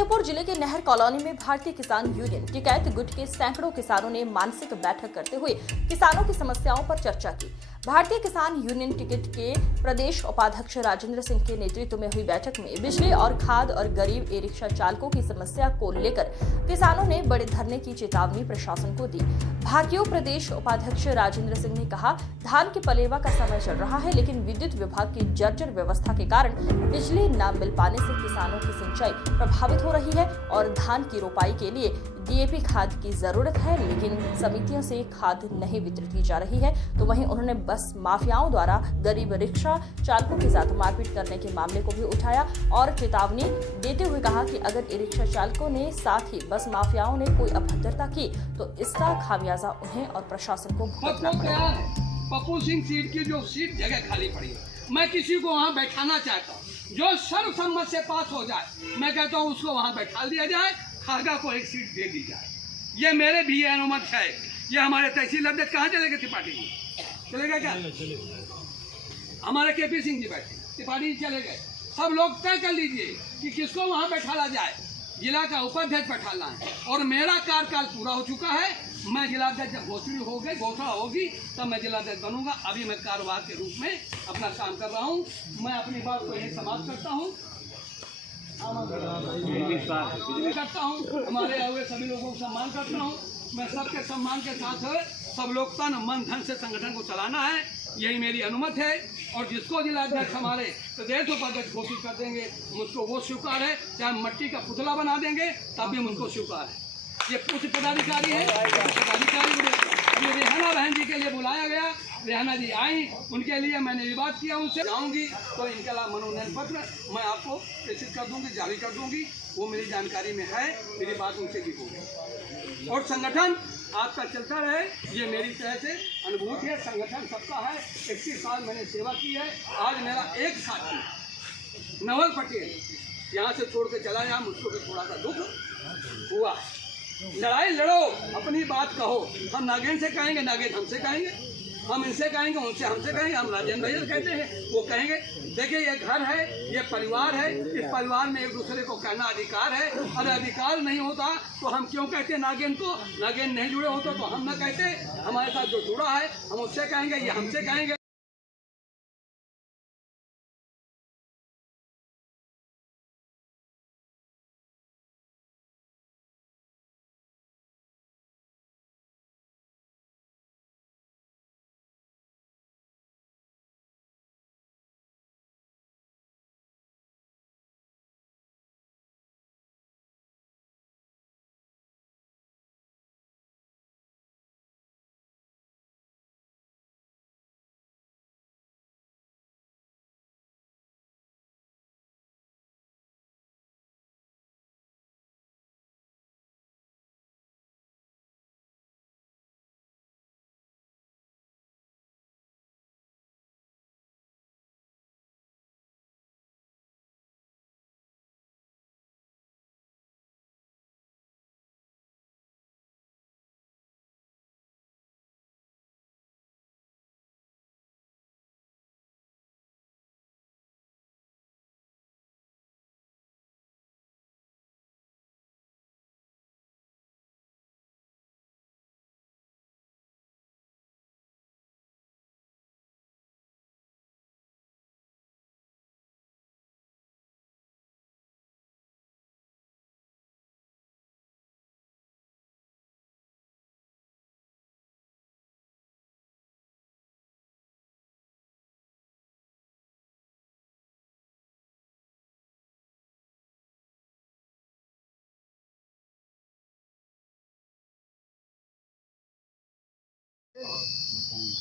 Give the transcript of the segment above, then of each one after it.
फतेहपुर जिले के नहर कॉलोनी में भारतीय किसान यूनियन टिकैत गुट के सैकड़ों किसानों ने मानसिक बैठक करते हुए किसानों की समस्याओं पर चर्चा की। भारतीय किसान यूनियन टिकैत के प्रदेश उपाध्यक्ष राजेंद्र सिंह के नेतृत्व में हुई बैठक में बिजली और खाद और गरीब ई रिक्शा चालकों की समस्या को लेकर किसानों ने बड़े धरने की चेतावनी प्रशासन को दी। भाकियू प्रदेश उपाध्यक्ष राजेंद्र सिंह ने कहा, धान के पलेवा का समय चल रहा है, लेकिन विद्युत विभाग की जर्जर व्यवस्था के कारण बिजली न मिल पाने से किसानों की सिंचाई प्रभावित हो रही है और धान की रोपाई के लिए डीएपी खाद की जरूरत है, लेकिन समितियों से खाद नहीं वितरित की जा रही है। तो वहीं उन्होंने बस माफियाओं द्वारा गरीब रिक्शा चालकों के साथ मारपीट करने के मामले को भी उठाया और चेतावनी देते हुए कहा कि अगर ई रिक्शा चालकों ने साथ ही बस माफियाओं ने कोई अभद्रता की तो इसका खामियाजा उन्हें और प्रशासन को भुगतना पड़ेगा। पप्पू सिंह सीट की जो सीट जगह खाली पड़ी है, मैं किसी को वहाँ बैठाना चाहता हूँ जो सर्वसम्मत से पास हो जाए। मैं कहता हूँ उसको वहाँ बैठा दिया जाए, खागा को एक सीट दे दी जाए। ये मेरे भी अनुमत है। ये हमारे तहसील अध्यक्ष कहाँ चले गए? त्रिपाठी जी चले गए क्या? हमारे केपी सिंह जी बैठे, त्रिपाठी जी चले गए। सब लोग तय कर लीजिए कि किसको वहाँ बैठाला जाए। जिला का उपाध्यक्ष बैठाना है और मेरा कार्यकाल पूरा हो चुका है। मैं जिलाध्यक्ष जब घोषणा होगी तब मैं जिलाध्यक्ष बनूंगा। अभी मैं कार्यवाहक के रूप में अपना काम कर रहा हूँ। मैं अपनी बात को यही समाप्त करता हूँ। हमारे हुए सभी लोगों को सम्मान करता हूँ। मैं सबके सम्मान के साथ सब लोग तन मन धन से संगठन को चलाना है, यही मेरी अनुमत है। और जिसको जिलाध्यक्ष हमारे प्रदेश उपाध्यक्ष घोषित कर देंगे मुझको वो स्वीकार है, चाहे मट्टी का पुतला बना देंगे तब भी मुझको स्वीकार है। ये उच्च पदाधिकारी है, अभी रेहाना बहन जी के लिए बुलाया गया। रेहाना जी आई, उनके लिए मैंने विवाद किया, उनसे जाऊंगी तो इनके अलावा मनोनयन पत्र मैं आपको प्रेषित कर दूंगी, जारी कर दूंगी। वो मेरी जानकारी में है, मेरी बात उनसे भी होगी। और संगठन आपका चलता रहे, ये मेरी तरह से अनुभूति है। संगठन सबका है। 21 साल मैंने सेवा की है। आज मेरा एक साथी नवल पटेल यहाँ से छोड़ के चला गया, मुझको भी थोड़ा सा दुख हुआ। लड़ाई लड़ो, अपनी बात कहो। हम नागेंद्र से कहेंगे, नागेंद्र हमसे कहेंगे, हम इनसे कहेंगे, उनसे हमसे कहेंगे, हम राजेंद्र भैया कहते हैं वो कहेंगे। देखिए ये घर है, ये परिवार है, इस परिवार में एक दूसरे को कहना अधिकार है। अगर अधिकार नहीं होता तो हम क्यों कहते नागेंद्र को? नागेंद्र नहीं जुड़े होते तो हम न कहते। हमारे साथ जो जुड़ा है हम उससे कहेंगे, ये हमसे कहेंगे।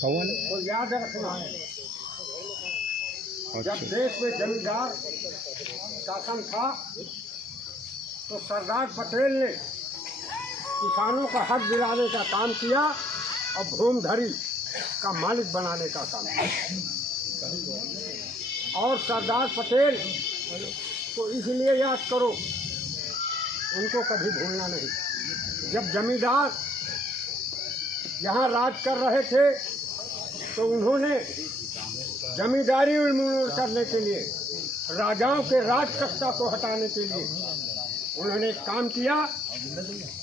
और याद रखना, जब देश में जमींदार शासन था तो सरदार पटेल ने किसानों का हक दिलाने का काम किया और भूमधरी का मालिक बनाने का काम किया। और सरदार पटेल को इसलिए याद करो, उनको कभी भूलना नहीं। जब जमींदार यहाँ राज कर रहे थे तो उन्होंने जमींदारी उन्मूलन करने के लिए, राजाओं के राज सत्ता को हटाने के लिए उन्होंने एक काम किया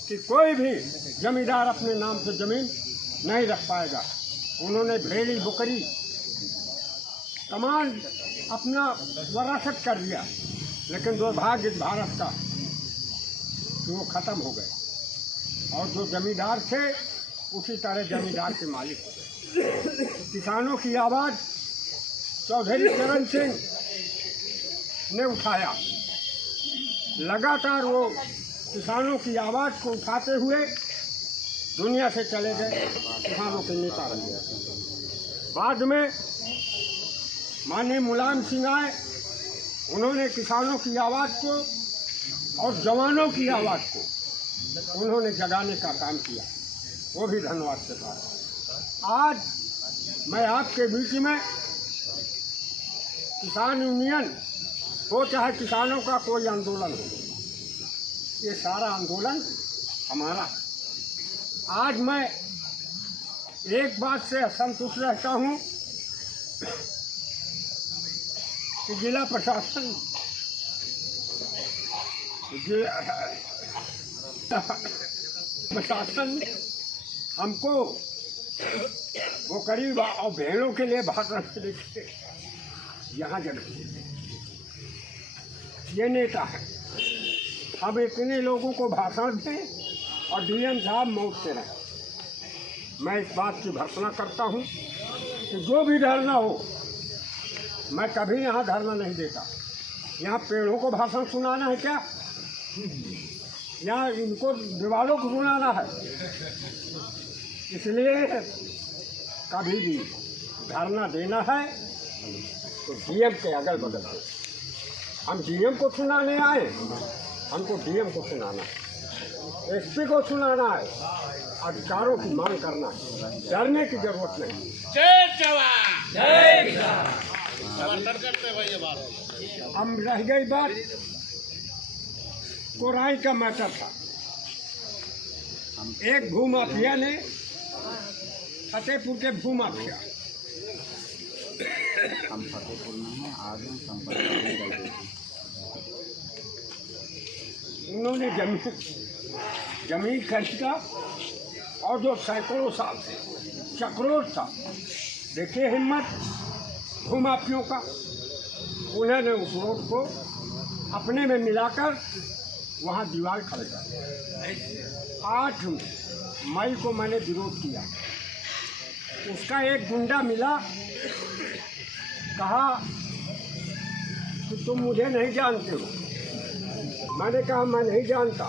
कि कोई भी जमींदार अपने नाम से जमीन नहीं रख पाएगा। उन्होंने भेड़ी बकरी तमाम अपना वरासत कर दिया, लेकिन दुर्भाग्य इस भारत का कि वो ख़त्म हो गए और जो जमींदार थे उसी तरह जमींदार के मालिक हो गए। किसानों की आवाज़ चौधरी चरण सिंह ने उठाया। लगातार वो किसानों की आवाज़ को उठाते हुए दुनिया से चले गए, किसानों के नेता बन गए। बाद में माननीय मुलायम सिंह आए, उन्होंने किसानों की आवाज़ को और जवानों की आवाज़ को उन्होंने जगाने का काम किया, वो भी धन्यवाद से पाया। आज मैं आपके बीच में किसान यूनियन हो चाहे किसानों का कोई आंदोलन हो, ये सारा आंदोलन हमारा है। आज मैं एक बात से असंतुष्ट रहता हूँ कि जिला प्रशासन हमको वो करीब और भेड़ों के लिए भाषण देते यहाँ जगह ये नेता है। हम इतने लोगों को भाषण दें और डीएम साहब मौत से रहें। मैं इस बात की भर्त्सना करता हूँ कि जो भी धरना हो, मैं कभी यहाँ धरना नहीं देता। यहाँ पेड़ों को भाषण सुनाना है क्या? यहाँ इनको दीवारों को सुनाना है? इसलिए कभी भी धरना देना है तो डीएम के अगल बगल हो। हम डीएम को सुनाने आए, हमको डीएम को सुनाना है, एसपी को सुनाना है, अधिकारों की मांग करना है, डरने की जरूरत नहीं। जय जवान जय किसान। समर्थन करते भाई ये बात। हम रह गई बात कोराई का मैटर था। एक भूमाफिया ने, फतेहपुर के भूमाफिया, हम फतेहपुर में हैं, आज हम संपर्क उन्होंने जमीन खरीदा और जो सैकड़ों साल से चक्रोट था, देखिए हिम्मत भूमाफियों का, उन्होंने उस रोड को अपने में मिलाकर वहाँ दीवार खड़े कर। 8 मई को मैंने विरोध किया। उसका एक गुंडा मिला, कहा कि तुम मुझे नहीं जानते हो। मैंने कहा मैं नहीं जानता।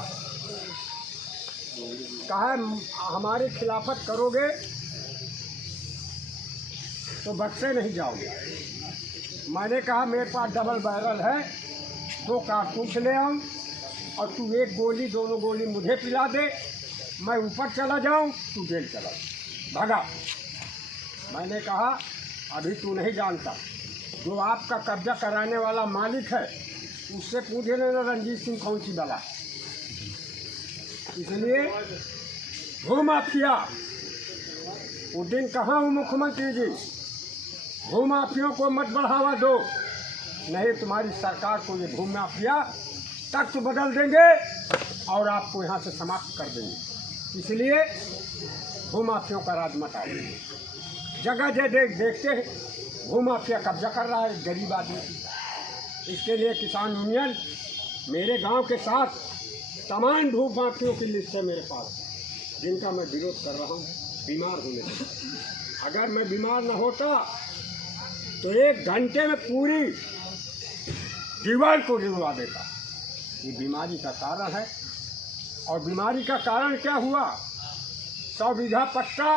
कहा हमारी खिलाफत करोगे तो बक्से नहीं जाओगे। मैंने कहा मेरे पास डबल बैरल है, 2 कारतूस ले आऊँ और तू एक गोली, दोनों गोली मुझे पिला दे, मैं ऊपर चला जाऊँ, तू जेल चला भागा। मैंने कहा अभी तू नहीं जानता, जो आपका कब्जा कराने वाला मालिक है उससे पूछे लेना रंजीत सिंह कौन सी बला। इसलिए भूमाफिया, उस दिन कहाँ हूँ मुख्यमंत्री जी, भूमाफियों को मत बढ़ावा दो, नहीं तुम्हारी सरकार को ये भूमाफिया तख्त बदल देंगे और आपको यहाँ से समाप्त कर देंगे। इसलिए भूमाफियों का राज मत आए। जगह देखते हैं भूमाफिया कब्जा कर रहा है गरीब आदमी की। इसके लिए किसान यूनियन मेरे गांव के साथ तमाम भूमाफियों की लिस्ट है मेरे पास, जिनका मैं विरोध कर रहा हूँ बीमार होने से। अगर मैं बीमार न होता तो 1 घंटे में पूरी दीवार को गिरवा देता। ये बीमारी का कारण है। और बीमारी का कारण क्या हुआ? 100 बीघा पट्टा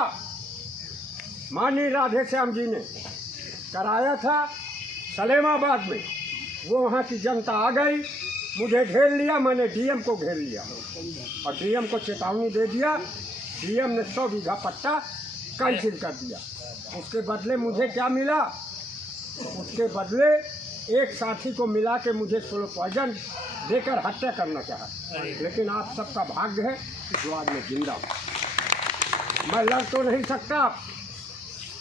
माननीय राधे श्याम जी ने कराया था सलेमाबाद में। वो वहाँ की जनता आ गई, मुझे घेर लिया, मैंने डीएम को घेर लिया और डीएम को चेतावनी दे दिया। डीएम ने 100 बीघा पट्टा कैंसिल कर दिया। उसके बदले मुझे क्या मिला? उसके बदले एक साथी को मिला के मुझे स्लो पॉइजन देकर हत्या करना चाहा। लेकिन आप सबका भाग्य है कि जो आज मैं जिंदा हूँ। मैं लड़ तो नहीं सकता,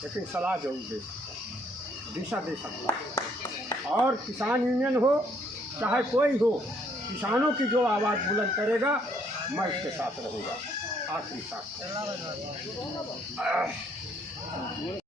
लेकिन सलाह जरूर दे, दिशा दे सकता। और किसान यूनियन हो चाहे कोई हो, किसानों की जो आवाज़ बुलंद करेगा मैं उसके साथ रहूँगा। आखिरी साथ